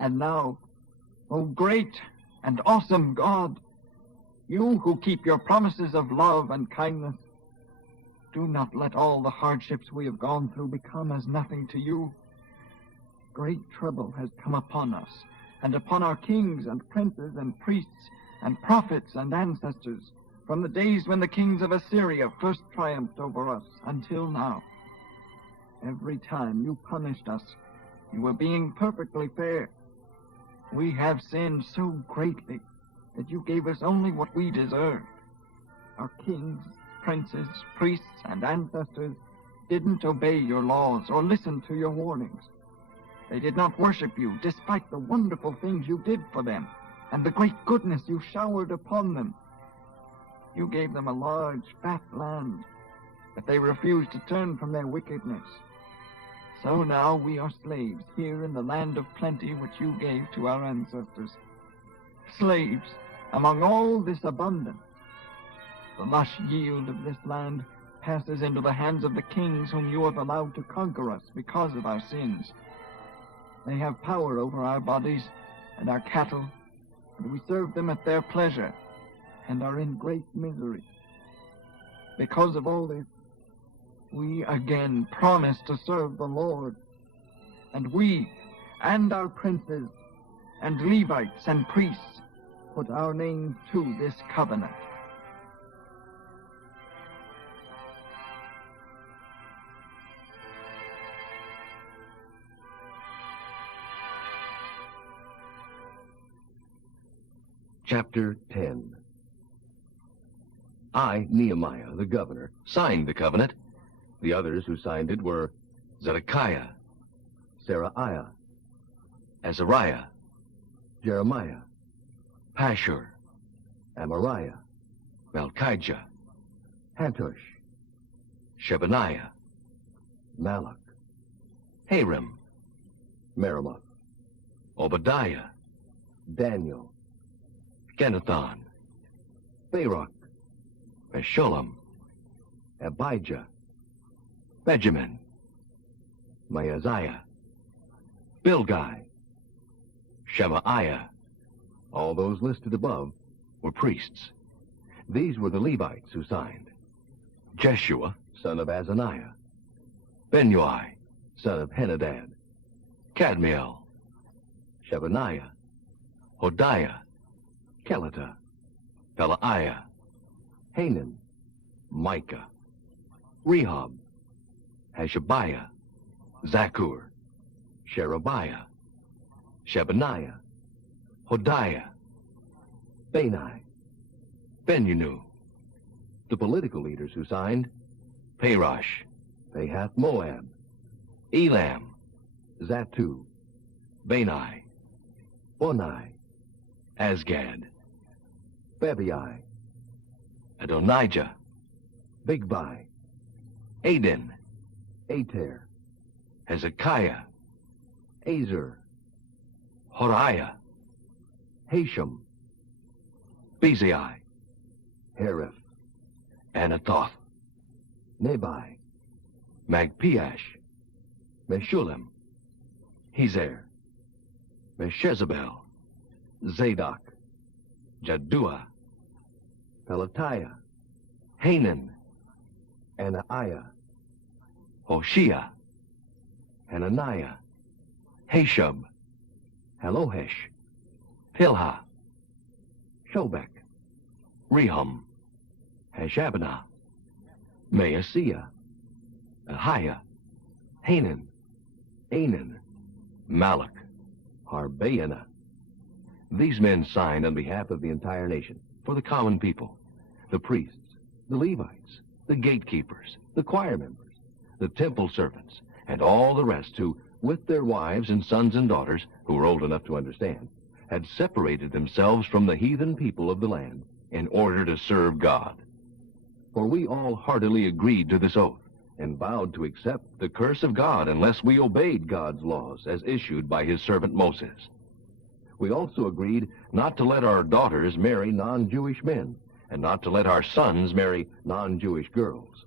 And now, O great and awesome God, you who keep your promises of love and kindness, do not let all the hardships we have gone through become as nothing to you. Great trouble has come upon us, and upon our kings and princes and priests and prophets and ancestors, from the days when the kings of Assyria first triumphed over us until now. Every time you punished us, you were being perfectly fair. We have sinned so greatly that you gave us only what we deserved. Our kings, princes, priests, and ancestors didn't obey your laws or listen to your warnings. They did not worship you despite the wonderful things you did for them and the great goodness you showered upon them. You gave them a large, fat land, but they refused to turn from their wickedness. So now we are slaves here in the land of plenty which you gave to our ancestors. Slaves among all this abundance. The lush yield of this land passes into the hands of the kings whom you have allowed to conquer us because of our sins. They have power over our bodies and our cattle, and we serve them at their pleasure and are in great misery. Because of all this, we again promise to serve the Lord, and we and our princes and Levites and priests put our names to this covenant. Chapter 10. I, Nehemiah, the governor, signed the covenant. The others who signed it were Zedekiah, Seraiah, Azariah, Jeremiah, Pashur, Amariah, Malchijah, Hattush, Shebaniah, Malach, Harim, Meremoth, Obadiah, Daniel, Genethan, Baruch, Meshullam, Abijah, Benjamin, Maaziah, Bilgai, Shemaiah. All those listed above were priests. These were the Levites who signed. Jeshua, son of Azaniah, Benui, son of Henadad, Kadmiel, Shebaniah, Hodiah, Kelita, Pelaiah, Hanan, Micah, Rehob, Hashabiah, Zakur, Sherebiah, Shebaniah, Hodiah, Bani, Benunu. The political leaders who signed: Parosh, Pahath Moab, Elam, Zatu, Bani, Bonai, Asgad, Bebai, Adonijah, Bigvai, Adin, Ater, Hezekiah, Azer, Horiah, Hashem, Bezai, Hariph, Anathoth, Nebai, Magpiash, Meshullam, Hezer, Meshezabel, Zadok, Jaddua, Pelatiah, Hanan, Anaiah, Hoshea, Hananiah, Hashub, Halohesh, Pilha, Shobek, Rehum, Hashabnah, Maaseiah, Ahiah, Hanan, Anan, Malach, Harbaena. These men signed on behalf of the entire nation, for the common people, the priests, the Levites, the gatekeepers, the choir members, the temple servants, and all the rest who, with their wives and sons and daughters, who were old enough to understand, had separated themselves from the heathen people of the land in order to serve God. For we all heartily agreed to this oath, and vowed to accept the curse of God unless we obeyed God's laws as issued by his servant Moses. We also agreed not to let our daughters marry non-Jewish men, and not to let our sons marry non-Jewish girls.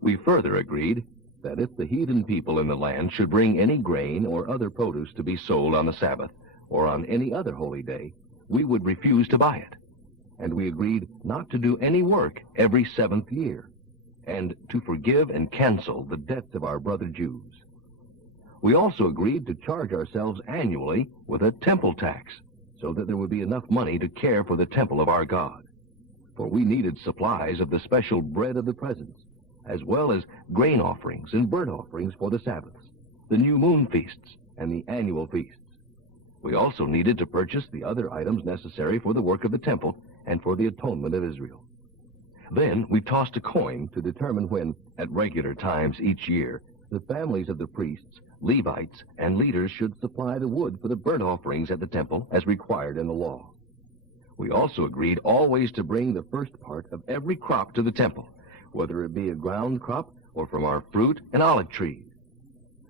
We further agreed that if the heathen people in the land should bring any grain or other produce to be sold on the Sabbath, or on any other holy day, we would refuse to buy it. And we agreed not to do any work every 7th year, and to forgive and cancel the debts of our brother Jews. We also agreed to charge ourselves annually with a temple tax, so that there would be enough money to care for the temple of our God. For we needed supplies of the special bread of the presence, as well as grain offerings and burnt offerings for the Sabbaths, the new moon feasts, and the annual feasts. We also needed to purchase the other items necessary for the work of the temple and for the atonement of Israel. Then we tossed a coin to determine when, at regular times each year, the families of the priests, Levites, and leaders should supply the wood for the burnt offerings at the temple as required in the law. We also agreed always to bring the first part of every crop to the temple, whether it be a ground crop or from our fruit and olive trees.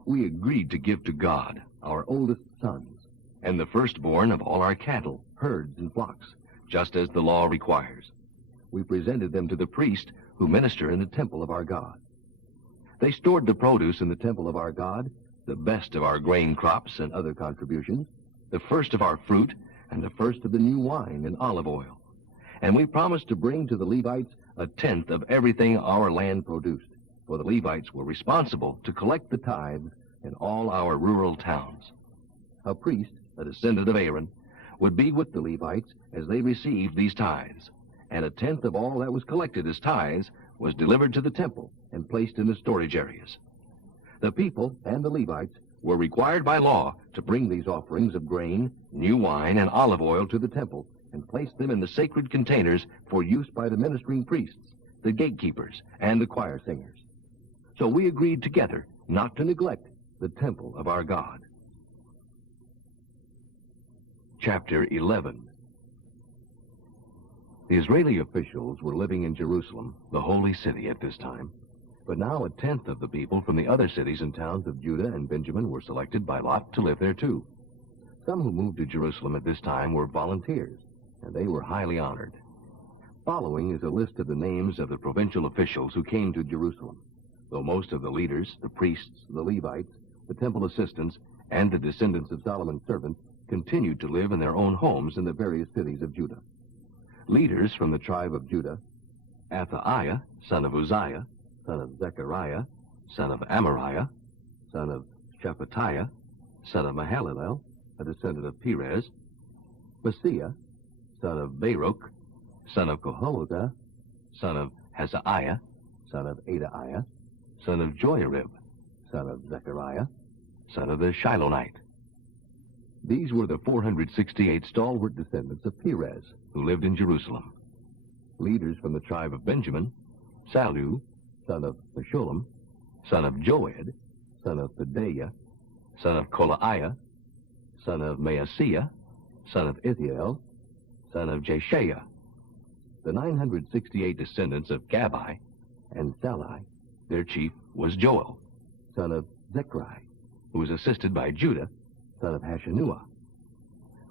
We agreed to give to God our oldest sons, and the firstborn of all our cattle, herds, and flocks, just as the law requires. We presented them to the priest who minister in the temple of our God. They stored the produce in the temple of our God, the best of our grain crops and other contributions, the first of our fruit, and the first of the new wine and olive oil. And we promised to bring to the Levites 1/10 of everything our land produced, for the Levites were responsible to collect the tithes in all our rural towns. A priest, a descendant of Aaron, would be with the Levites as they received these tithes, and 1/10 of all that was collected as tithes was delivered to the temple and placed in the storage areas. The people and the Levites were required by law to bring these offerings of grain, new wine, and olive oil to the temple and place them in the sacred containers for use by the ministering priests, the gatekeepers, and the choir singers. So we agreed together not to neglect the temple of our God. Chapter 11. The Israeli officials were living in Jerusalem, the holy city, at this time. But now 1/10 of the people from the other cities and towns of Judah and Benjamin were selected by lot to live there too. Some who moved to Jerusalem at this time were volunteers, and they were highly honored. Following is a list of the names of the provincial officials who came to Jerusalem, though most of the leaders, the priests, the Levites, the temple assistants, and the descendants of Solomon's servants continued to live in their own homes in the various cities of Judah. Leaders from the tribe of Judah: Athaiah, son of Uzziah, son of Zechariah, son of Amariah, son of Shephatiah, son of Mahalalel, a descendant of Perez; Messiah, son of Baruch, son of Koholzah, son of Hazaiah, son of Adaiah, son of Joiarib, son of Zechariah, son of the Shilonite. These were the 468 stalwart descendants of Perez, who lived in Jerusalem. Leaders from the tribe of Benjamin: Sallu, son of Meshullam, son of Joed, son of Pedaiah, son of Kolaiah, son of Maaseiah, son of Ithiel, son of Jeshiah. The 968 descendants of Gabbai and Salai, their chief was Joel, son of Zechri, who was assisted by Judah, son of Hashanuah.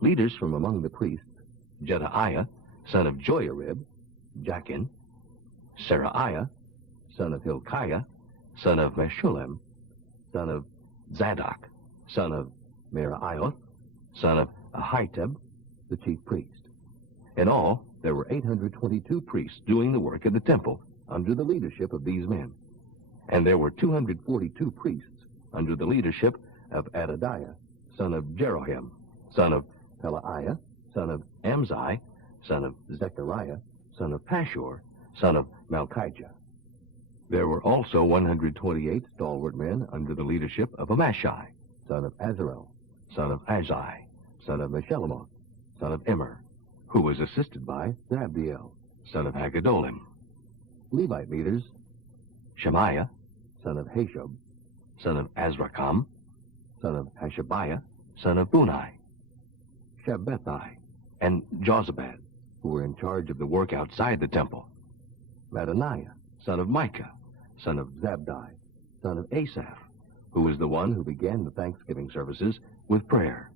Leaders from among the priests: Jedaiah, son of Joiarib, Jachin; Seraiah, son of Hilkiah, son of Meshullam, son of Zadok, son of Merioth, son of Ahitub, the chief priest. In all, there were 822 priests doing the work at the temple under the leadership of these men. And there were 242 priests under the leadership of Adadiah, son of Jeroham, son of Pelaiah, son of Amzai, son of Zechariah, son of Pashur, son of Malchijah. There were also 128 stalwart men under the leadership of Amashai, son of Azarel, son of Azai, son of Meshillemoth, son of Immer, who was assisted by Zabdiel, son of Haggedolim. Levite leaders: Shemaiah, son of Hashub, son of Azrikam, son of Hashabiah, son of Bunai; Shabbethai and Jozabad, who were in charge of the work outside the temple; Mattaniah, son of Micah, son of Zabdi, son of Asaph, who was the one who began the Thanksgiving services with prayer;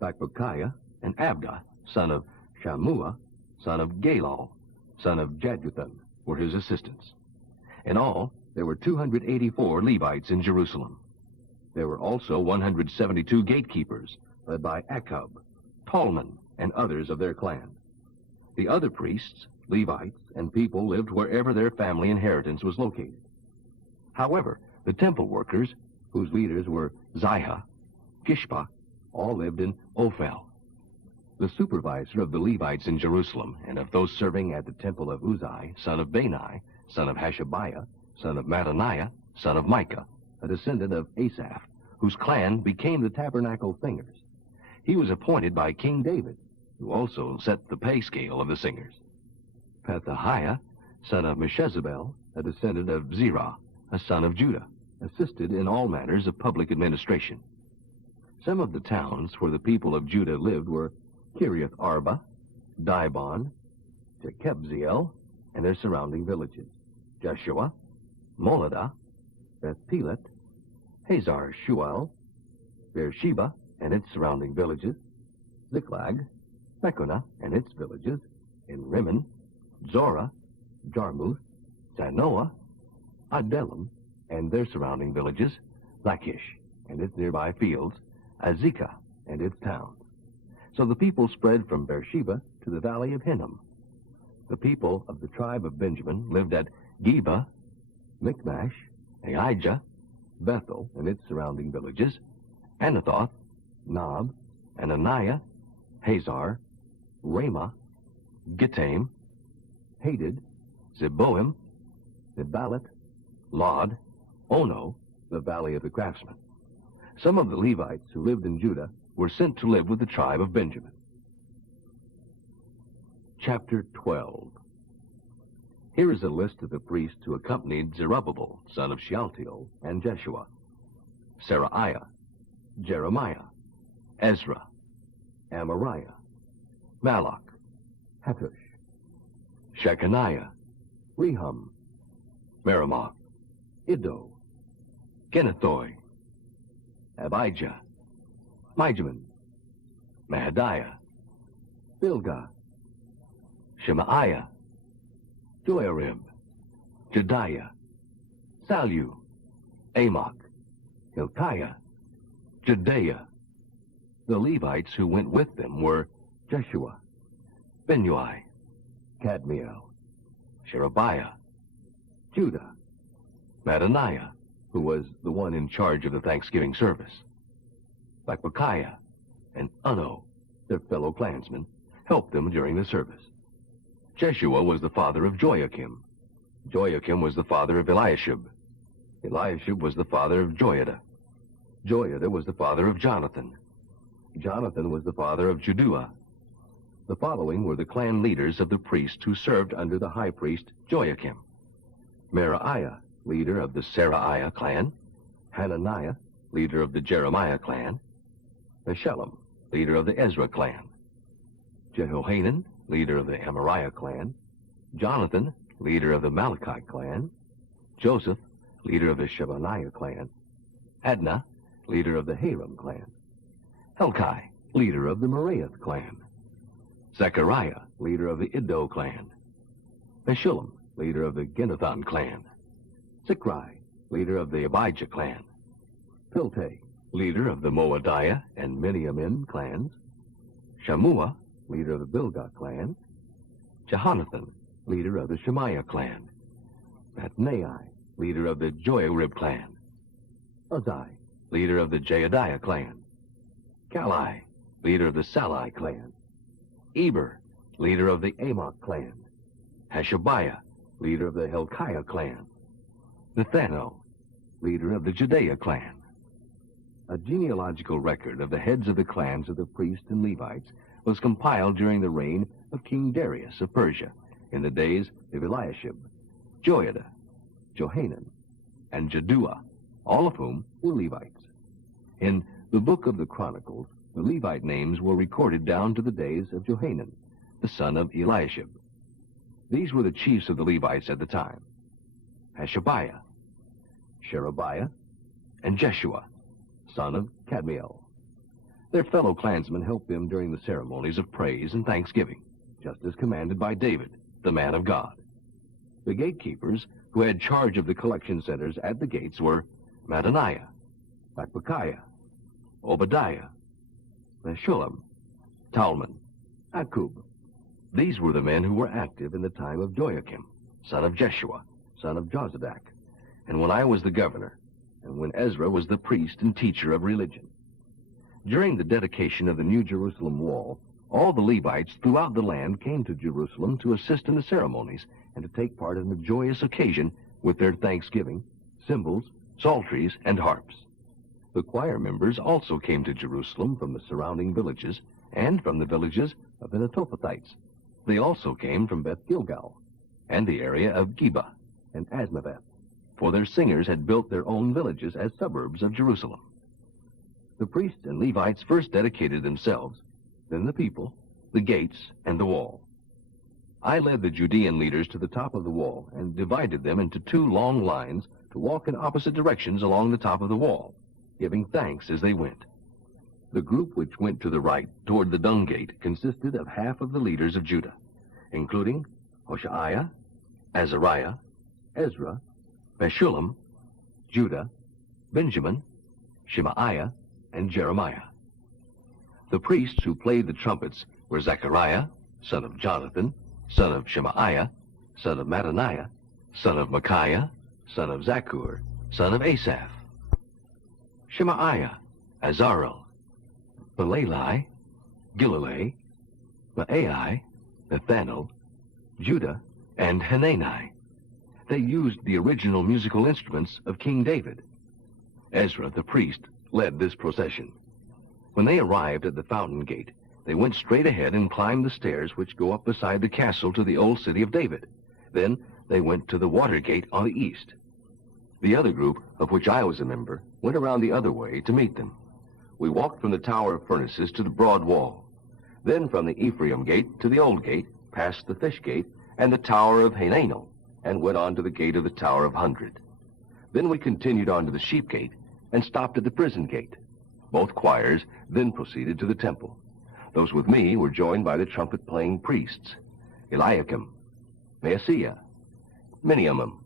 Bakbukiah and Abda, son of Shammua, son of Galal, son of Jeduthun, were his assistants. In all, there were 284 Levites in Jerusalem. There were also 172 gatekeepers, led by Akub, Talman, and others of their clan. The other priests, Levites, and people lived wherever their family inheritance was located. However, the temple workers, whose leaders were Ziha, Gishpa, all lived in Ophel. The supervisor of the Levites in Jerusalem and of those serving at the temple of Uzai, son of Bani, son of Hashabiah, son of Mattaniah, son of Micah, a descendant of Asaph, whose clan became the tabernacle singers. He was appointed by King David, who also set the pay scale of the singers. Pethahiah, son of Meshezabel, a descendant of Zerah, a son of Judah, assisted in all matters of public administration. Some of the towns where the people of Judah lived were Kiriath Arba, Dibon, Jekebzeel, and their surrounding villages, Jeshua, Moladah, Beth Pelet, Hazar Shual, Beersheba and its surrounding villages, Ziklag, Mechonah and its villages, in Rimmon, Zorah, Jarmuth, Zanoah, Adullam and their surrounding villages, Lachish and its nearby fields, Azekah and its towns. So the people spread from Beersheba to the valley of Hinnom. The people of the tribe of Benjamin lived at Geba, Michmash, Aijah, Bethel and its surrounding villages, Anathoth, Nob, Ananiah, Hazar, Ramah, Gittaim, Hadid, Zeboim, Nebalat, Lod, Ono, the valley of the craftsmen. Some of the Levites who lived in Judah were sent to live with the tribe of Benjamin. Chapter 12. Here is a list of the priests who accompanied Zerubbabel, son of Shealtiel, and Jeshua: Seraiah, Jeremiah, Ezra, Amariah, Malach, Hattush, Shechaniah, Rehum, Meremoth, Iddo, Ginnethoi, Abijah, Mijamin, Mahadiah, Bilgah, Shemaiah, Joiarib, Jediah, Salu, Amok, Hilkiah, Jedaiah. The Levites who went with them were Jeshua, Binnui, Kadmiel, Sherebiah, Judah, Mattaniah, who was the one in charge of the Thanksgiving service. Bakbukiah and Unno, their fellow clansmen, helped them during the service. Jeshua was the father of Joachim. Joachim was the father of Eliashib. Eliashib was the father of Joiada. Joiada was the father of Jonathan. Jonathan was the father of Jaddua. The following were the clan leaders of the priests who served under the high priest Joachim: Meraiah, leader of the Seraiah clan; Hananiah, leader of the Jeremiah clan; Meshullam, leader of the Ezra clan; Jehohanan, leader of the Amariah clan; Jonathan, leader of the Malachi clan; Joseph, leader of the Shebaniah clan; Adnah, leader of the Haram clan; Helkai, leader of the Meraioth clan; Zechariah, leader of the Iddo clan; Meshullam, leader of the Ginnethon clan; Zichri, leader of the Abijah clan; Piltai, leader of the Moadiah and Miniamin clans; Shammua, leader of the Bilgah clan; Jehonathan, leader of the Shemaiah clan; Mattaniah, leader of the Joiarib clan; Uzai, leader of the Jehadiah clan; Kalai, leader of the Salai clan; Eber, leader of the Amok clan; Hashabiah, leader of the Hilkiah clan; Nathano, leader of the Judaiah clan. A genealogical record of the heads of the clans of the priests and Levites was compiled during the reign of King Darius of Persia, in the days of Eliashib, Joiada, Johanan, and Jaddua, all of whom were Levites. In the book of the Chronicles, the Levite names were recorded down to the days of Johanan, the son of Eliashib. These were the chiefs of the Levites at the time: Hashabiah, Sherebiah, and Jeshua, son of Kadmiel. Their fellow clansmen helped them during the ceremonies of praise and thanksgiving, just as commanded by David, the man of God. The gatekeepers who had charge of the collection centers at the gates were Mattaniah, Bakbukiah, Obadiah, Meshullam, Talman, Akub. These were the men who were active in the time of Joachim, son of Jeshua, son of Jozadak, and when I was the governor, and when Ezra was the priest and teacher of religion. During the dedication of the New Jerusalem wall, all the Levites throughout the land came to Jerusalem to assist in the ceremonies and to take part in the joyous occasion with their thanksgiving, cymbals, psalteries, and harps. The choir members also came to Jerusalem from the surrounding villages and from the villages of the Netophathites. They also came from Beth Gilgal and the area of Geba and Asmaveth, for their singers had built their own villages as suburbs of Jerusalem. The priests and Levites first dedicated themselves, then the people, the gates, and the wall. I led the Judean leaders to the top of the wall and divided them into 2 long lines to walk in opposite directions along the top of the wall, giving thanks as they went. The group which went to the right toward the dung gate consisted of half of the leaders of Judah, including Hoshaiah, Azariah, Ezra, Meshullam, Judah, Benjamin, Shemaiah, and Jeremiah. The priests who played the trumpets were Zechariah, son of Jonathan, son of Shemaiah, son of Mattaniah, son of Micaiah, son of Zaccur, son of Asaph. Shemaiah, Azarel, Belalai, Gilalai, Maai, Nathanael, Judah, and Hanani. They used the original musical instruments of King David. Ezra, the priest, led this procession. When they arrived at the fountain gate, they went straight ahead and climbed the stairs which go up beside the castle to the old city of David. Then they went to the water gate on the east. The other group, of which I was a member, went around the other way to meet them. We walked from the Tower of Furnaces to the broad wall, then from the Ephraim gate to the old gate, past the fish gate and the Tower of Hananel, and went on to the gate of the Tower of 100. Then we continued on to the sheep gate and stopped at the prison gate. Both choirs then proceeded to the temple. Those with me were joined by the trumpet-playing priests, Eliakim, Maaseiah, Miniamim,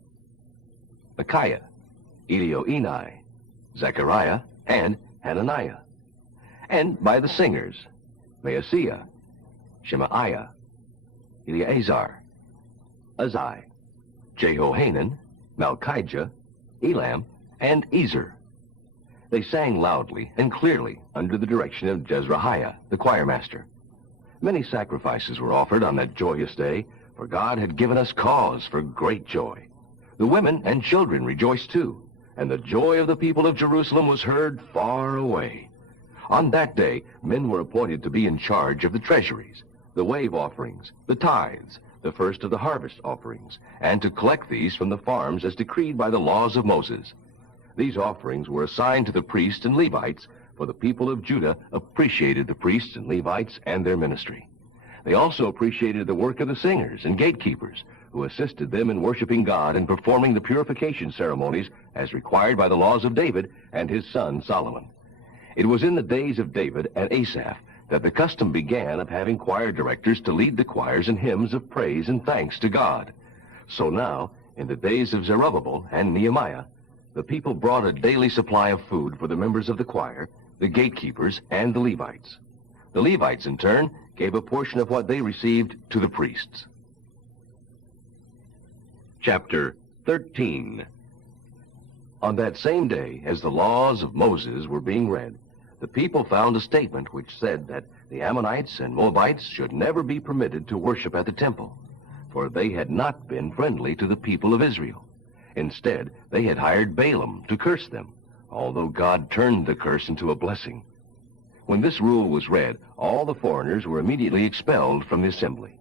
Micaiah, Elioenai, Zechariah, and Hananiah, and by the singers, Maaseiah, Shemaiah, Eleazar, Uzai, Jehohanan, Malchijah, Elam, and Ezer. They sang loudly and clearly under the direction of Jezrahiah, the choir master. Many sacrifices were offered on that joyous day, for God had given us cause for great joy. The women and children rejoiced too, and the joy of the people of Jerusalem was heard far away. On that day, men were appointed to be in charge of the treasuries, the wave offerings, the tithes, the first of the harvest offerings, and to collect these from the farms as decreed by the laws of Moses. These offerings were assigned to the priests and Levites, for the people of Judah appreciated the priests and Levites and their ministry. They also appreciated the work of the singers and gatekeepers, who assisted them in worshiping God and performing the purification ceremonies as required by the laws of David and his son Solomon. It was in the days of David and Asaph that the custom began of having choir directors to lead the choirs in hymns of praise and thanks to God. So now, in the days of Zerubbabel and Nehemiah, the people brought a daily supply of food for the members of the choir, the gatekeepers, and the Levites. The Levites, in turn, gave a portion of what they received to the priests. Chapter 13. On that same day, as the laws of Moses were being read, the people found a statement which said that the Ammonites and Moabites should never be permitted to worship at the temple, for they had not been friendly to the people of Israel. Instead, they had hired Balaam to curse them, although God turned the curse into a blessing. When this rule was read, all the foreigners were immediately expelled from the assembly.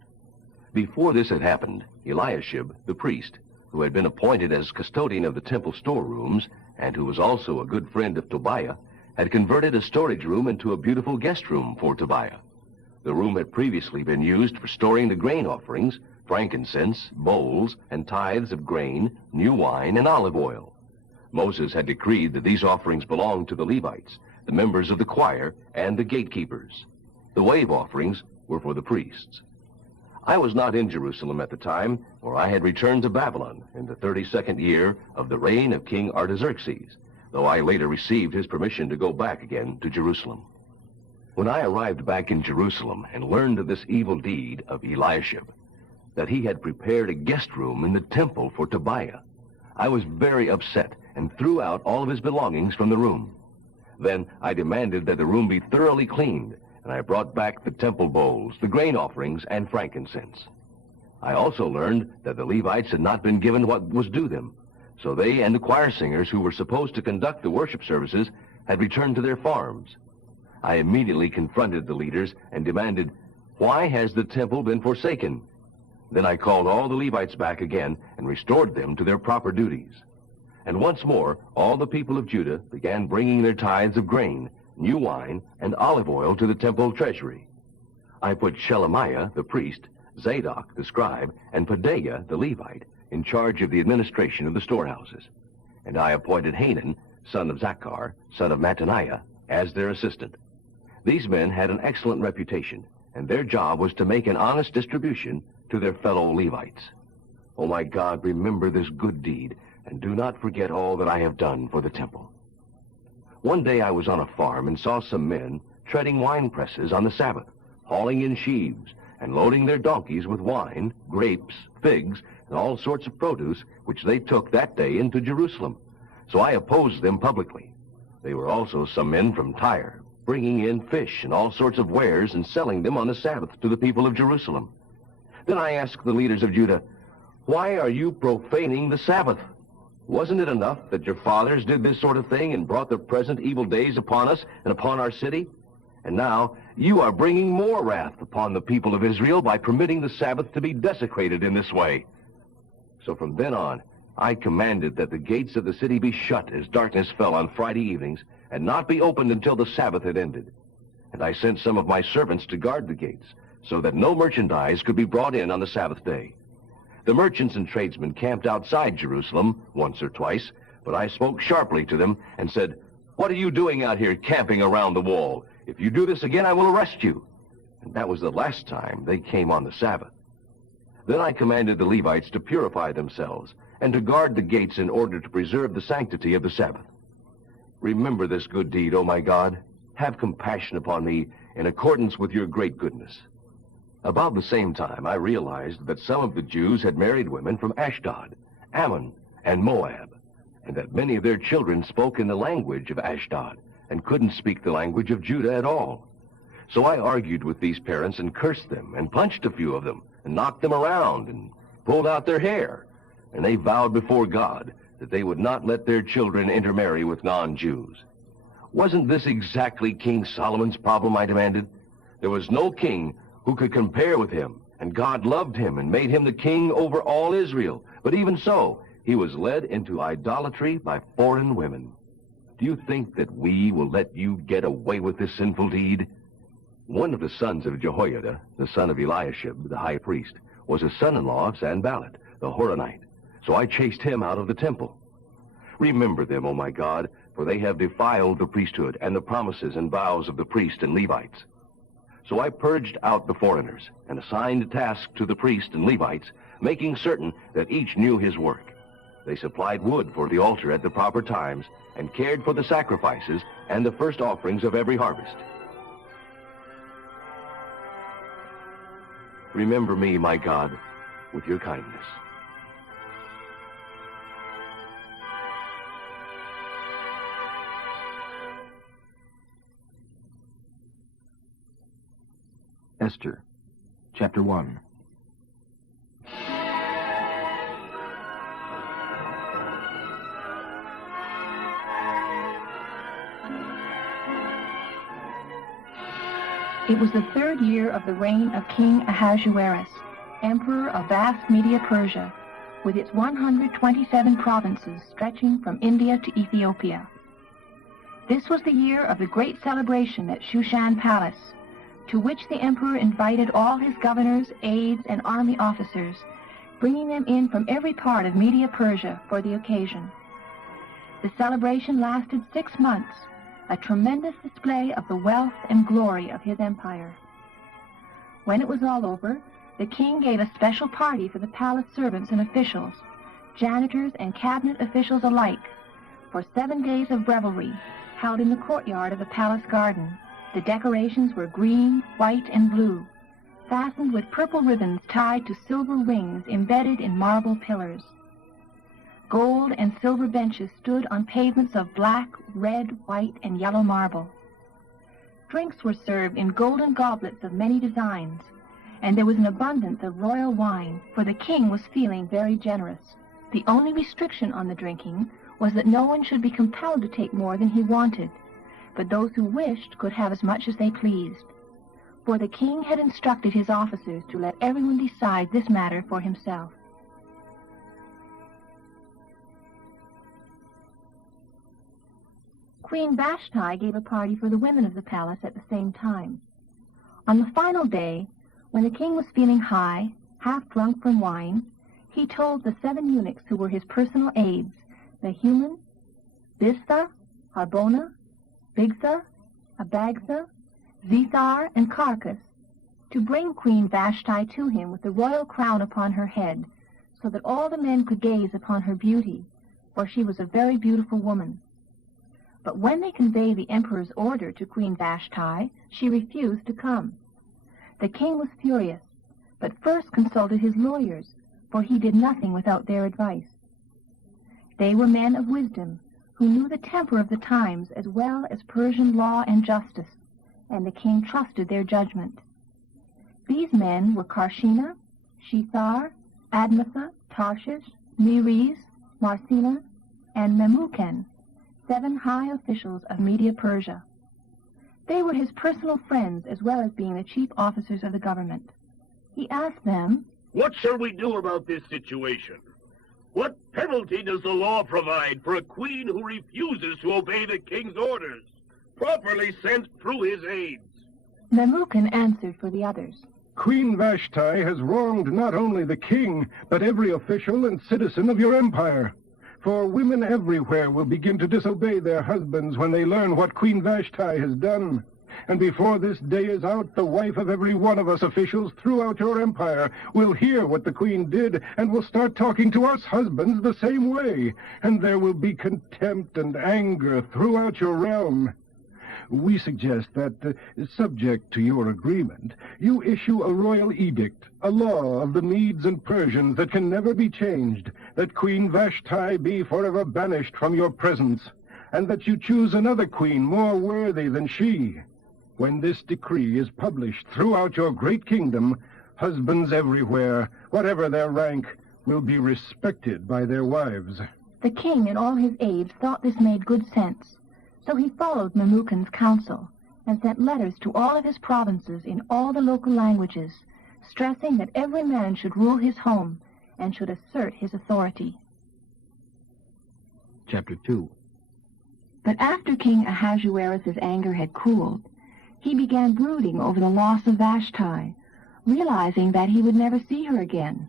Before this had happened, Eliashib, the priest, who had been appointed as custodian of the temple storerooms, and who was also a good friend of Tobiah, had converted a storage room into a beautiful guest room for Tobiah. The room had previously been used for storing the grain offerings, frankincense, bowls, and tithes of grain, new wine, and olive oil. Moses had decreed that these offerings belonged to the Levites, the members of the choir, and the gatekeepers. The wave offerings were for the priests. I was not in Jerusalem at the time, for I had returned to Babylon in the 32nd year of the reign of King Artaxerxes, though I later received his permission to go back again to Jerusalem. When I arrived back in Jerusalem and learned of this evil deed of Eliashib, that he had prepared a guest room in the temple for Tobiah, I was very upset and threw out all of his belongings from the room. Then I demanded that the room be thoroughly cleaned, and I brought back the temple bowls, the grain offerings, and frankincense. I also learned that the Levites had not been given what was due them, so they and the choir singers who were supposed to conduct the worship services had returned to their farms. I immediately confronted the leaders and demanded, "Why has the temple been forsaken?" Then I called all the Levites back again and restored them to their proper duties. And once more, all the people of Judah began bringing their tithes of grain, new wine, and olive oil to the temple treasury. I put Shelemiah, the priest, Zadok, the scribe, and Pedaiah, the Levite, in charge of the administration of the storehouses. And I appointed Hanan, son of Zaccur, son of Mattaniah, as their assistant. These men had an excellent reputation, and their job was to make an honest distribution to their fellow Levites. Oh my God, remember this good deed, and do not forget all that I have done for the temple. One day I was on a farm and saw some men treading wine presses on the Sabbath, hauling in sheaves, and loading their donkeys with wine, grapes, figs, and all sorts of produce, which they took that day into Jerusalem. So I opposed them publicly. They were also some men from Tyre, bringing in fish and all sorts of wares and selling them on the Sabbath to the people of Jerusalem. Then I asked the leaders of Judah, "Why are you profaning the Sabbath? Wasn't it enough that your fathers did this sort of thing and brought the present evil days upon us and upon our city? And now you are bringing more wrath upon the people of Israel by permitting the Sabbath to be desecrated in this way." So from then on, I commanded that the gates of the city be shut as darkness fell on Friday evenings and not be opened until the Sabbath had ended. And I sent some of my servants to guard the gates so that no merchandise could be brought in on the Sabbath day. The merchants and tradesmen camped outside Jerusalem once or twice, but I spoke sharply to them and said, "What are you doing out here camping around the wall? If you do this again, I will arrest you." And that was the last time they came on the Sabbath. Then I commanded the Levites to purify themselves and to guard the gates in order to preserve the sanctity of the Sabbath. Remember this good deed, O my God. Have compassion upon me in accordance with your great goodness. About the same time, I realized that some of the Jews had married women from Ashdod, Ammon, and Moab, and that many of their children spoke in the language of Ashdod and couldn't speak the language of Judah at all. So I argued with these parents and cursed them and punched a few of them and knocked them around and pulled out their hair. And they vowed before God that they would not let their children intermarry with non-Jews. Wasn't this exactly King Solomon's problem, I demanded? There was no king who could compare with him, and God loved him and made him the king over all Israel. But even so, he was led into idolatry by foreign women. Do you think that we will let you get away with this sinful deed? One of the sons of Jehoiada, the son of Eliashib, the high priest, was a son-in-law of Sanballat, the Horonite. So I chased him out of the temple. Remember them, O my God, for they have defiled the priesthood and the promises and vows of the priests and Levites. So I purged out the foreigners and assigned a task to the priests and Levites, making certain that each knew his work. They supplied wood for the altar at the proper times and cared for the sacrifices and the first offerings of every harvest. Remember me, my God, with your kindness. Esther, chapter 1. It was the 3rd year of the reign of King Ahasuerus, emperor of vast Media-Persia, with its 127 provinces stretching from India to Ethiopia. This was the year of the great celebration at Shushan Palace, to which the emperor invited all his governors, aides, and army officers, bringing them in from every part of Media-Persia for the occasion. The celebration lasted 6 months, a tremendous display of the wealth and glory of his empire. When it was all over, the king gave a special party for the palace servants and officials, janitors and cabinet officials alike, for 7 days of revelry held in the courtyard of the palace garden, The decorations were green, white, and blue, fastened with purple ribbons tied to silver rings embedded in marble pillars. Gold and silver benches stood on pavements of black, red, white, and yellow marble. Drinks were served in golden goblets of many designs, and there was an abundance of royal wine, for the king was feeling very generous. The only restriction on the drinking was that no one should be compelled to take more than he wanted, but those who wished could have as much as they pleased. For the king had instructed his officers to let everyone decide this matter for himself. Queen Vashti gave a party for the women of the palace at the same time. On the final day, when the king was feeling high, half drunk from wine, he told the 7 eunuchs who were his personal aides, Mehuman, Biztha, Harbona, Bigtha, Abagtha, Zethar, and Carcass, to bring Queen Vashti to him with the royal crown upon her head, so that all the men could gaze upon her beauty, for she was a very beautiful woman. But when they conveyed the emperor's order to Queen Vashti, she refused to come. The king was furious, but first consulted his lawyers, for he did nothing without their advice. They were men of wisdom, who knew the temper of the times as well as Persian law and justice, and the king trusted their judgment. These men were Karshina, Shethar, Admatha, Tarshish, Meres, Marcina, and Memucan, 7 high officials of Media Persia. They were his personal friends as well as being the chief officers of the government. He asked them, "What shall we do about this situation? What penalty does the law provide for a queen who refuses to obey the king's orders, properly sent through his aides?" Memucan answered for the others. Queen Vashti has wronged not only the king, but every official and citizen of your empire. For women everywhere will begin to disobey their husbands when they learn what Queen Vashti has done. And before this day is out, the wife of every one of us officials throughout your empire will hear what the queen did and will start talking to us husbands the same way. And there will be contempt and anger throughout your realm. We suggest that, subject to your agreement, you issue a royal edict, a law of the Medes and Persians that can never be changed, that Queen Vashti be forever banished from your presence, and that you choose another queen more worthy than she. When this decree is published throughout your great kingdom, husbands everywhere, whatever their rank, will be respected by their wives. The king and all his aides thought this made good sense. So he followed Memucan's counsel and sent letters to all of his provinces in all the local languages, stressing that every man should rule his home and should assert his authority. Chapter 2. But after King Ahasuerus' anger had cooled, he began brooding over the loss of Vashti, realizing that he would never see her again.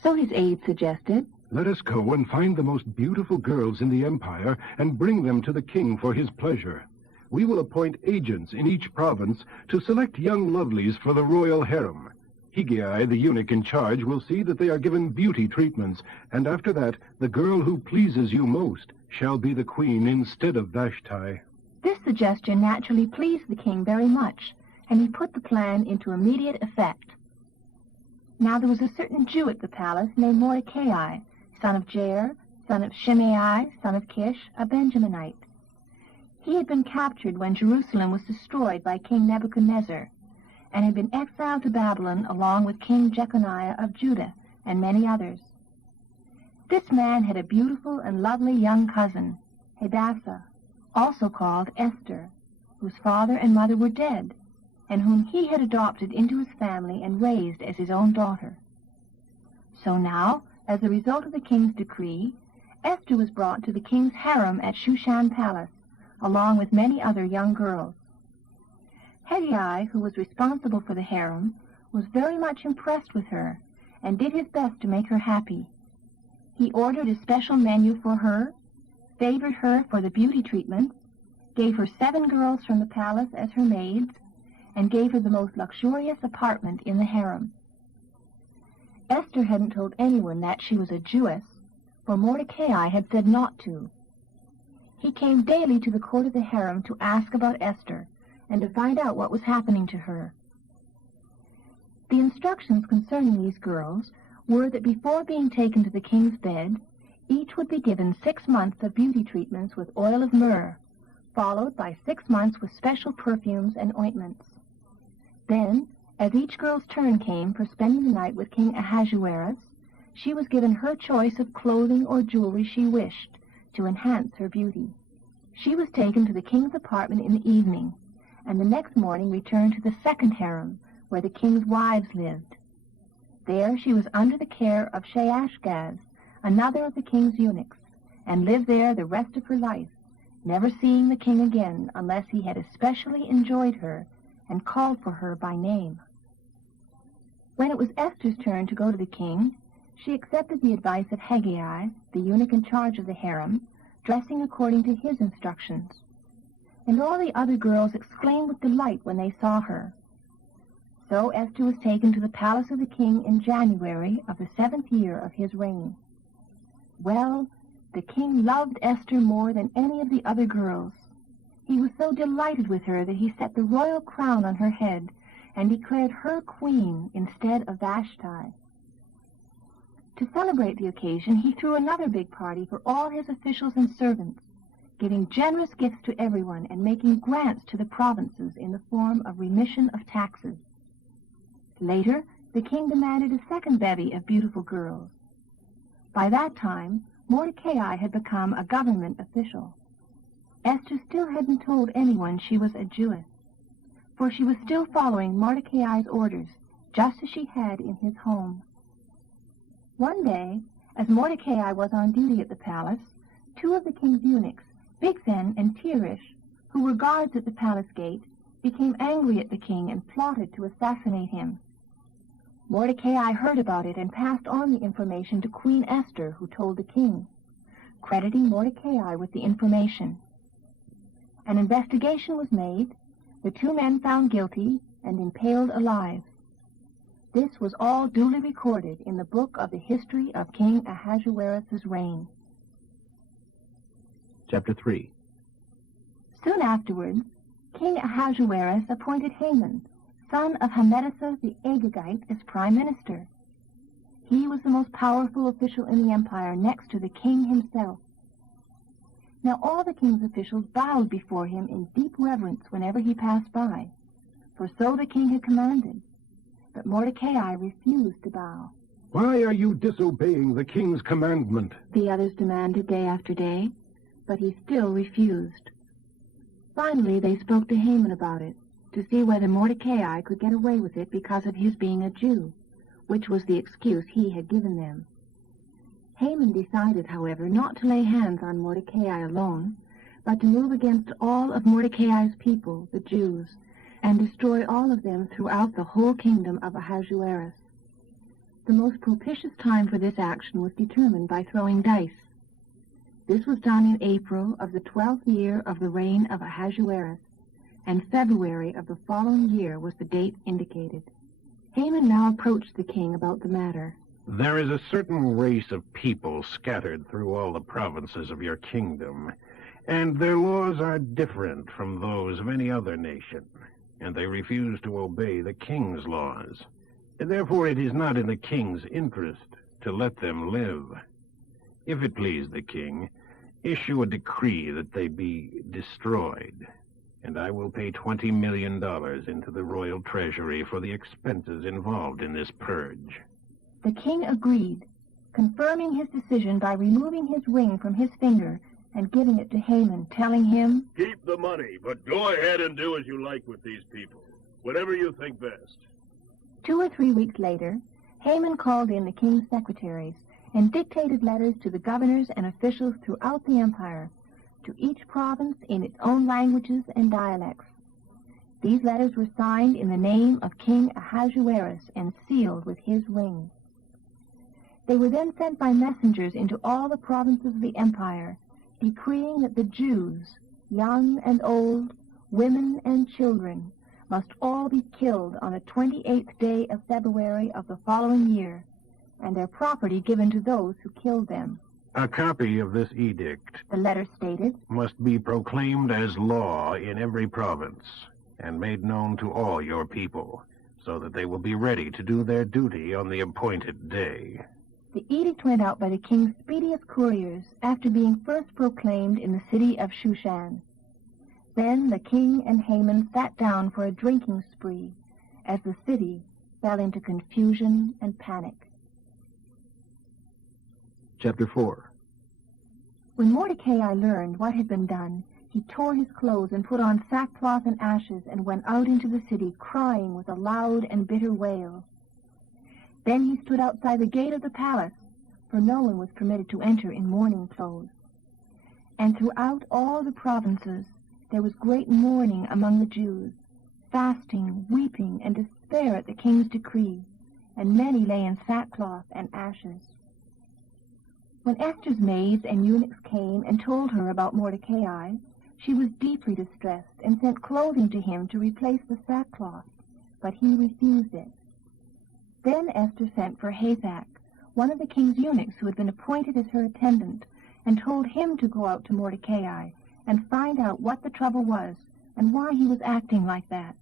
So his aides suggested, Let us go and find the most beautiful girls in the empire and bring them to the king for his pleasure. We will appoint agents in each province to select young lovelies for the royal harem. Higai, the eunuch in charge, will see that they are given beauty treatments, and after that, the girl who pleases you most shall be the queen instead of Vashti. This suggestion naturally pleased the king very much, and he put the plan into immediate effect. Now there was a certain Jew at the palace named Mordecai, son of Jair, son of Shimei, son of Kish, a Benjaminite. He had been captured when Jerusalem was destroyed by King Nebuchadnezzar, and had been exiled to Babylon along with King Jeconiah of Judah and many others. This man had a beautiful and lovely young cousin, Hadassah, also called Esther, whose father and mother were dead, and whom he had adopted into his family and raised as his own daughter. So now, as a result of the king's decree, Esther was brought to the king's harem at Shushan Palace, along with many other young girls. Hegai, who was responsible for the harem, was very much impressed with her, and did his best to make her happy. He ordered a special menu for her, favored her for the beauty treatments, gave her 7 girls from the palace as her maids, and gave her the most luxurious apartment in the harem. Esther hadn't told anyone that she was a Jewess, for Mordecai had said not to. He came daily to the court of the harem to ask about Esther, and to find out what was happening to her. The instructions concerning these girls were that before being taken to the king's bed, each would be given 6 months of beauty treatments with oil of myrrh, followed by 6 months with special perfumes and ointments. Then, as each girl's turn came for spending the night with King Ahasuerus, she was given her choice of clothing or jewelry she wished to enhance her beauty. She was taken to the king's apartment in the evening, and the next morning returned to the second harem, where the king's wives lived. There she was under the care of Shaashgaz, another of the king's eunuchs, and lived there the rest of her life, never seeing the king again unless he had especially enjoyed her and called for her by name. When it was Esther's turn to go to the king, she accepted the advice of Haggai, the eunuch in charge of the harem, dressing according to his instructions. And all the other girls exclaimed with delight when they saw her. So Esther was taken to the palace of the king in January of the 7th year of his reign. Well, the king loved Esther more than any of the other girls. He was so delighted with her that he set the royal crown on her head and declared her queen instead of Vashti. To celebrate the occasion, he threw another big party for all his officials and servants, giving generous gifts to everyone and making grants to the provinces in the form of remission of taxes. Later, the king demanded a second bevy of beautiful girls. By that time, Mordecai had become a government official. Esther still hadn't told anyone she was a Jewess, for she was still following Mordecai's orders, just as she had in his home. One day, as Mordecai was on duty at the palace, 2 of the king's eunuchs, Bigthan and Teresh, who were guards at the palace gate, became angry at the king and plotted to assassinate him. Mordecai heard about it and passed on the information to Queen Esther, who told the king, crediting Mordecai with the information. An investigation was made, the 2 men found guilty and impaled alive. This was all duly recorded in the book of the history of King Ahasuerus' reign. Chapter 3. Soon afterwards, King Ahasuerus appointed Haman, son of Hammedatha the Agagite, as prime minister. He was the most powerful official in the empire next to the king himself. Now all the king's officials bowed before him in deep reverence whenever he passed by, for so the king had commanded. But Mordecai refused to bow. Why are you disobeying the king's commandment? The others demanded day after day, but he still refused. Finally, they spoke to Haman about it, to see whether Mordecai could get away with it because of his being a Jew, which was the excuse he had given them. Haman decided, however, not to lay hands on Mordecai alone, but to move against all of Mordecai's people, the Jews, and destroy all of them throughout the whole kingdom of Ahasuerus. The most propitious time for this action was determined by throwing dice. This was done in April of the 12th year of the reign of Ahasuerus, and February of the following year was the date indicated. Haman now approached the king about the matter. There is a certain race of people scattered through all the provinces of your kingdom, and their laws are different from those of any other nation, and they refuse to obey the king's laws. Therefore it is not in the king's interest to let them live. If it please the king, issue a decree that they be destroyed, and I will pay $20 million into the royal treasury for the expenses involved in this purge. The king agreed, confirming his decision by removing his ring from his finger and giving it to Haman, telling him, Keep the money, but go ahead and do as you like with these people, whatever you think best. 2 or 3 weeks later, Haman called in the king's secretaries and dictated letters to the governors and officials throughout the empire, to each province in its own languages and dialects. These letters were signed in the name of King Ahasuerus and sealed with his ring. They were then sent by messengers into all the provinces of the empire, decreeing that the Jews, young and old, women and children, must all be killed on the 28th day of February of the following year, and their property given to those who killed them. A copy of this edict, The letter stated, must be proclaimed as law in every province, and made known to all your people, so that they will be ready to do their duty on the appointed day. The edict went out by the king's speediest couriers after being first proclaimed in the city of Shushan. Then the king and Haman sat down for a drinking spree as the city fell into confusion and panic. Chapter 4. When Mordecai learned what had been done, he tore his clothes and put on sackcloth and ashes and went out into the city, crying with a loud and bitter wail. Then he stood outside the gate of the palace, for no one was permitted to enter in mourning clothes. And throughout all the provinces there was great mourning among the Jews, fasting, weeping, and despair at the king's decree, and many lay in sackcloth and ashes. When Esther's maids and eunuchs came and told her about Mordecai, she was deeply distressed and sent clothing to him to replace the sackcloth, but he refused it. Then Esther sent for Hathach, one of the king's eunuchs who had been appointed as her attendant, and told him to go out to Mordecai and find out what the trouble was and why he was acting like that.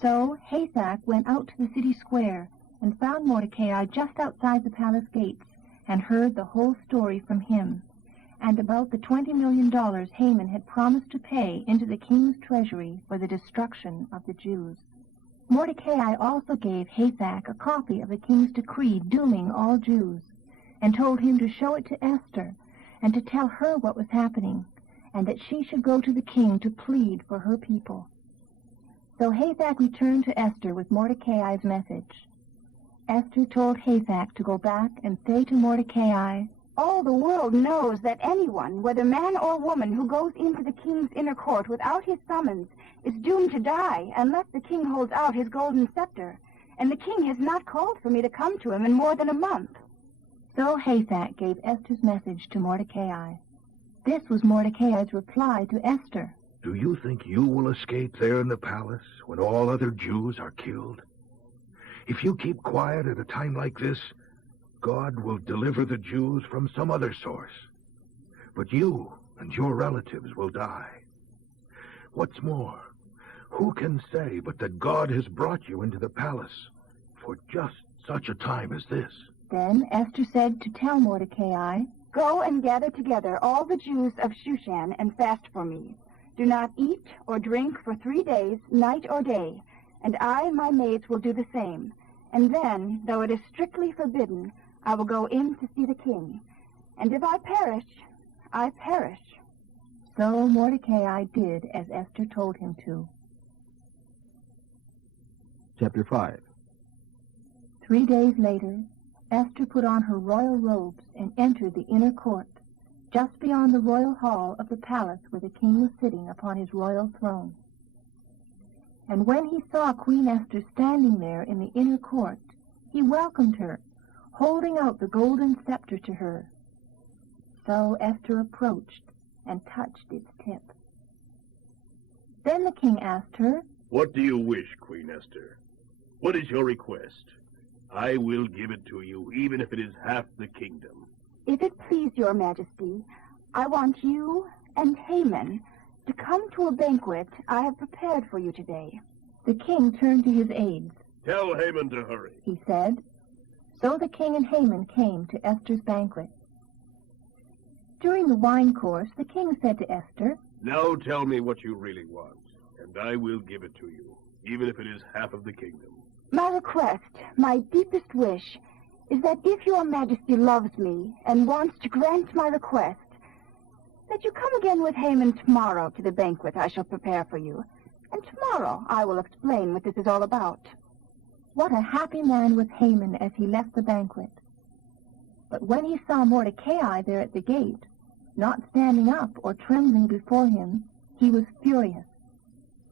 So Hathach went out to the city square and found Mordecai just outside the palace gates and heard the whole story from him, and about the $20 million Haman had promised to pay into the king's treasury for the destruction of the Jews. Mordecai also gave Hathach a copy of the king's decree dooming all Jews, and told him to show it to Esther, and to tell her what was happening, and that she should go to the king to plead for her people. So Hathach returned to Esther with Mordecai's message. Esther told Hathach to go back and say to Mordecai, "All the world knows that anyone, whether man or woman, who goes into the king's inner court without his summons is doomed to die unless the king holds out his golden scepter, and the king has not called for me to come to him in more than a month." So Hathach gave Esther's message to Mordecai. This was Mordecai's reply to Esther. "Do you think you will escape there in the palace when all other Jews are killed? If you keep quiet at a time like this, God will deliver the Jews from some other source. But you and your relatives will die. What's more, who can say but that God has brought you into the palace for just such a time as this?" Then Esther said to tell Mordecai, "Go and gather together all the Jews of Shushan and fast for me. Do not eat or drink for 3 days, night or day, and I and my maids will do the same. And then, though it is strictly forbidden, I will go in to see the king. And if I perish, I perish." So Mordecai did as Esther told him to. Chapter 5. 3 days later, Esther put on her royal robes and entered the inner court, just beyond the royal hall of the palace where the king was sitting upon his royal throne. And when he saw Queen Esther standing there in the inner court, he welcomed her, holding out the golden scepter to her. So Esther approached and touched its tip. Then the king asked her, "What do you wish, Queen Esther? What is your request? I will give it to you, even if it is half the kingdom." "If it please your majesty, I want you and Haman to come to a banquet I have prepared for you today." The king turned to his aides. "Tell Haman to hurry." He said. So the king and Haman came to Esther's banquet. During the wine course, the king said to Esther, "Now tell me what you really want, and I will give it to you, even if it is half of the kingdom." "My request, my deepest wish, is that if your majesty loves me and wants to grant my request, that you come again with Haman tomorrow to the banquet I shall prepare for you, and tomorrow I will explain what this is all about." What a happy man was Haman as he left the banquet. But when he saw Mordecai there at the gate, not standing up or trembling before him, he was furious.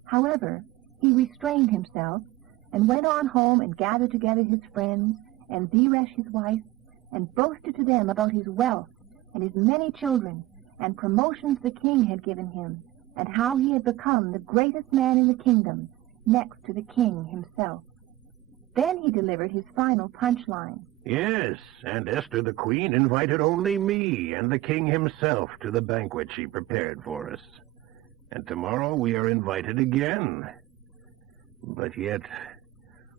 However, he restrained himself and went on home and gathered together his friends and Zeresh his wife, and boasted to them about his wealth and his many children and promotions the king had given him, and how he had become the greatest man in the kingdom, next to the king himself. Then he delivered his final punchline. "Yes, and Esther the queen invited only me and the king himself to the banquet she prepared for us. And tomorrow we are invited again. But yet,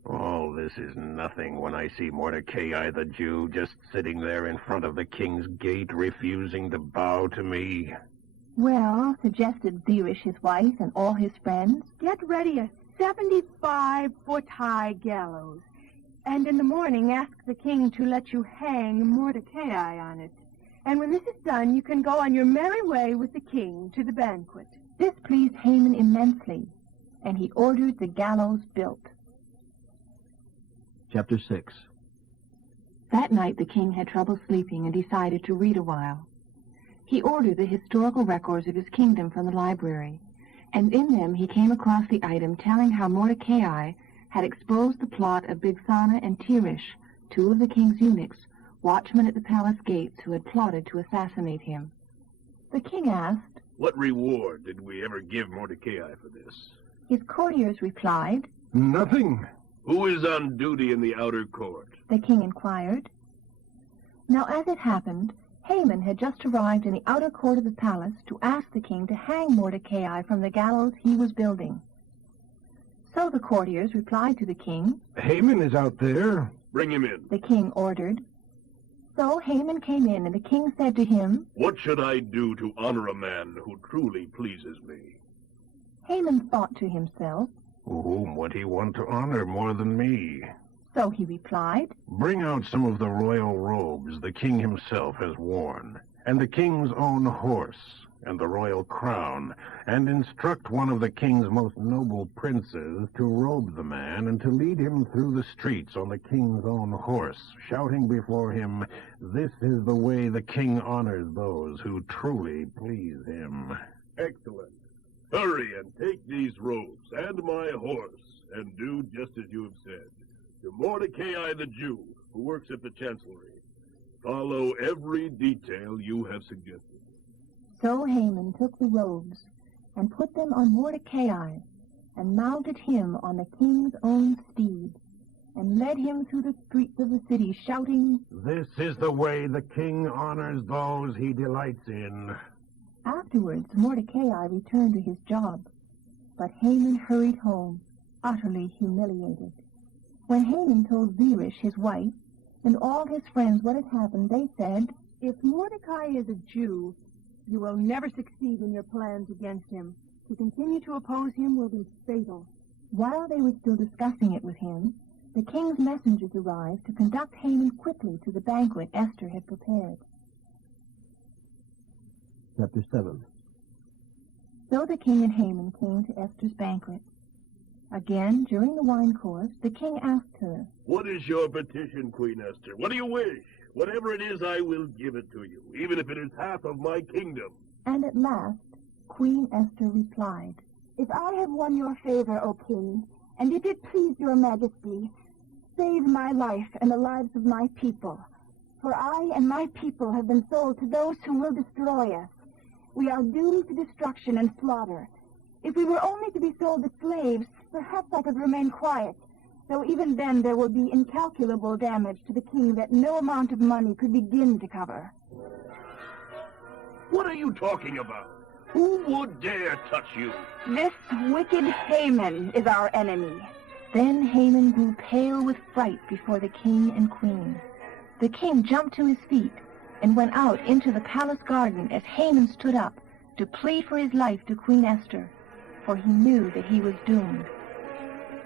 all this is nothing when I see Mordecai the Jew just sitting there in front of the king's gate, refusing to bow to me. Well, suggested Zeresh, his wife, and all his friends, Get ready a 75-foot-high gallows, and in the morning ask the king to let you hang Mordecai on it. And when this is done, you can go on your merry way with the king to the banquet. This pleased Haman immensely, and he ordered the gallows built. Chapter 6. That night the king had trouble sleeping and decided to read a while. He ordered the historical records of his kingdom from the library, and in them he came across the item telling how Mordecai had exposed the plot of Bigthana and Teresh, two of the king's eunuchs, watchmen at the palace gates who had plotted to assassinate him. The king asked, What reward did we ever give Mordecai for this? His courtiers replied. Nothing. Who is on duty in the outer court? The king inquired. Now, as it happened, Haman had just arrived in the outer court of the palace to ask the king to hang Mordecai from the gallows he was building. So the courtiers replied to the king. Haman is out there. Bring him in. The king ordered. So Haman came in, and the king said to him, What should I do to honor a man who truly pleases me? Haman thought to himself. Whom would he want to honor more than me? So he replied, Bring out some of the royal robes the king himself has worn, and the king's own horse, and the royal crown, and instruct one of the king's most noble princes to robe the man and to lead him through the streets on the king's own horse, shouting before him, This is the way the king honors those who truly please him. Excellent. Hurry and take these robes and my horse, and do just as you have said. To Mordecai the Jew, who works at the chancellery, follow every detail you have suggested. So Haman took the robes and put them on Mordecai, and mounted him on the king's own steed, and led him through the streets of the city, shouting, This is the way the king honors those he delights in. Afterwards Mordecai returned to his job, but Haman hurried home, utterly humiliated. When Haman told Zeresh, his wife, and all his friends what had happened, they said, If Mordecai is a Jew, you will never succeed in your plans against him. To continue to oppose him will be fatal. While they were still discussing it with him, the king's messengers arrived to conduct Haman quickly to the banquet Esther had prepared. Chapter 7. So the king and Haman came to Esther's banquet. Again, during the wine course, the king asked her, What is your petition, Queen Esther? What do you wish? Whatever it is, I will give it to you, even if it is half of my kingdom. And at last, Queen Esther replied, If I have won your favor, O king, and if it please your majesty, save my life and the lives of my people. For I and my people have been sold to those who will destroy us. We are doomed to destruction and slaughter. If we were only to be sold as slaves, perhaps I could remain quiet, though even then there will be incalculable damage to the king that no amount of money could begin to cover. What are you talking about? Who would dare touch you? This wicked Haman is our enemy. Then Haman grew pale with fright before the king and queen. The king jumped to his feet and went out into the palace garden as Haman stood up to plead for his life to Queen Esther, for he knew that he was doomed.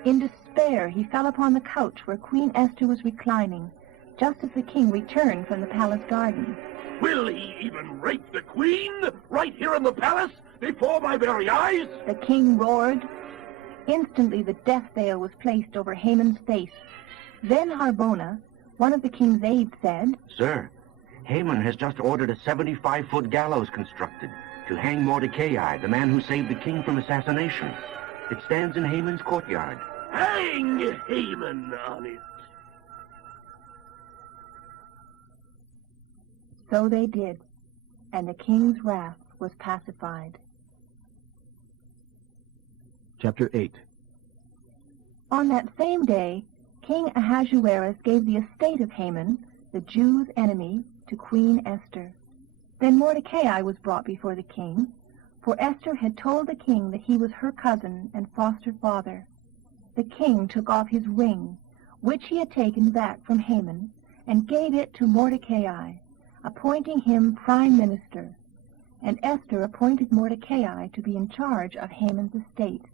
In despair, he fell upon the couch where Queen Esther was reclining, just as the king returned from the palace garden. Will he even rape the queen right here in the palace before my very eyes? The king roared. Instantly the death veil was placed over Haman's face. Then Harbona, one of the king's aides, said, Sir, Haman has just ordered a 75-foot gallows constructed to hang Mordecai, the man who saved the king from assassination. It stands in Haman's courtyard. Hang Haman on it. So they did, and the king's wrath was pacified. Chapter 8. On that same day, King Ahasuerus gave the estate of Haman, the Jews' enemy, to Queen Esther. Then Mordecai was brought before the king, For Esther had told the king that he was her cousin and foster father. The king took off his ring, which he had taken back from Haman, and gave it to Mordecai, appointing him prime minister. And Esther appointed Mordecai to be in charge of Haman's estate.